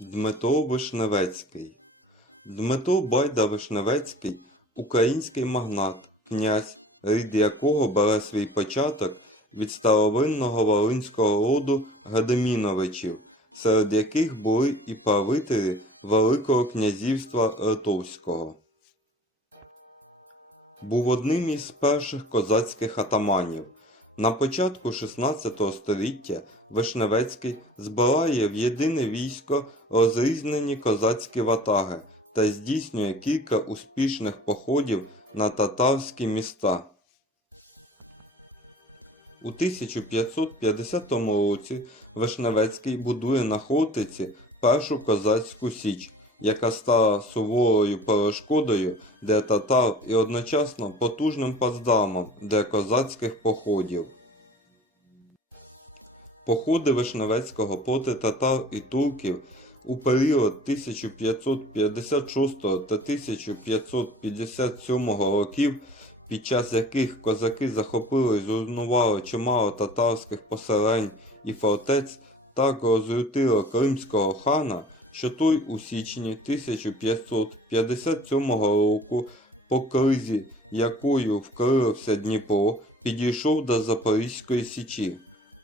Дмитро Вишневецький Дмитро Байда Вишневецький – український магнат, князь, рід якого бере свій початок від старовинного волинського роду Гедеміновичів, серед яких були і правителі Великого князівства Литовського. Був одним із перших козацьких атаманів. На початку XVI століття Вишневецький збирає в єдине військо розрізнені козацькі ватаги та здійснює кілька успішних походів на татарські міста. У 1550 році Вишневецький будує на Хортиці першу козацьку січ, яка стала суворою перешкодою для татар і одночасно потужним плацдармом для козацьких походів. Походи Вишневецького проти татар і турків у період 1556 та 1557 років, під час яких козаки захопили і зруйнували чимало татарських поселень і фортець, так розлютило кримського хана, що той у січні 1557 року, по кризі якою вкрився Дніпро, підійшов до Запорізької січі.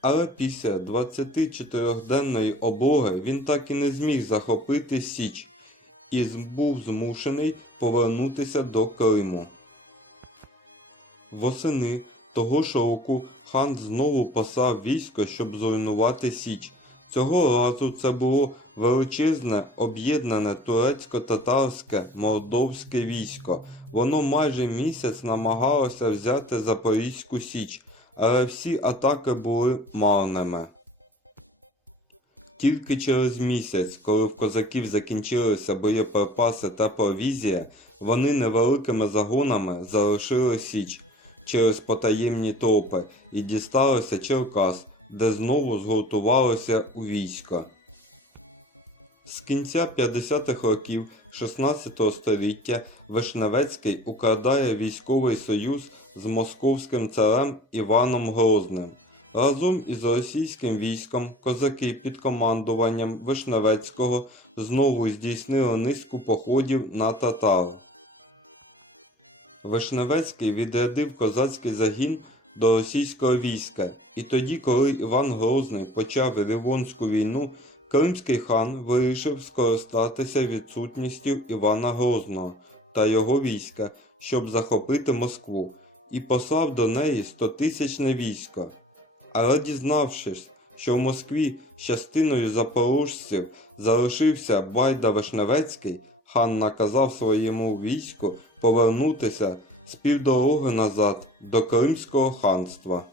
Але після 24-денної облоги він так і не зміг захопити Січ і був змушений повернутися до Криму. Восени того ж року хан знову послав військо, щоб зруйнувати Січ. Цього разу це було величезне об'єднане турецько-татарське молдовське військо. Воно майже місяць намагалося взяти Запорізьку Січ, але всі атаки були марними. Тільки через місяць, коли в козаків закінчилися боєприпаси та провізія, вони невеликими загонами залишили Січ через потаємні тропи і дісталися Черкас, де знову згуртувалися у військо. З кінця 50-х років 16 століття Вишневецький укладає військовий союз з московським царем Іваном Грозним. Разом із російським військом козаки під командуванням Вишневецького знову здійснили низку походів на татар. Вишневецький відрядив козацький загін до російського війська, і тоді, коли Іван Грозний почав Ливонську війну, Кримський хан вирішив скористатися відсутністю Івана Грозного та його війська, щоб захопити Москву, і послав до неї стотисячне військо. Але дізнавшись, що в Москві частиною запорожців залишився Байда Вишневецький, хан наказав своєму війську повернутися з півдороги назад до Кримського ханства.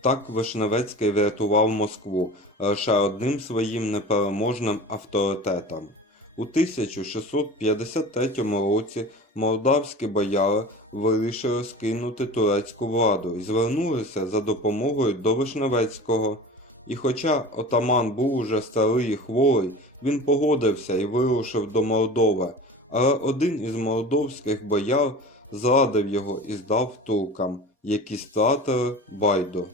Так Вишневецький врятував Москву лише одним своїм непереможним авторитетом. У 1653 році молдавські бояри вирішили скинути турецьку владу і звернулися за допомогою до Вишневецького. І хоча отаман був уже старий і хворий, він погодився і вирушив до Молдови, але один із молдовських бояр зрадив його і здав туркам, які стратили Байду.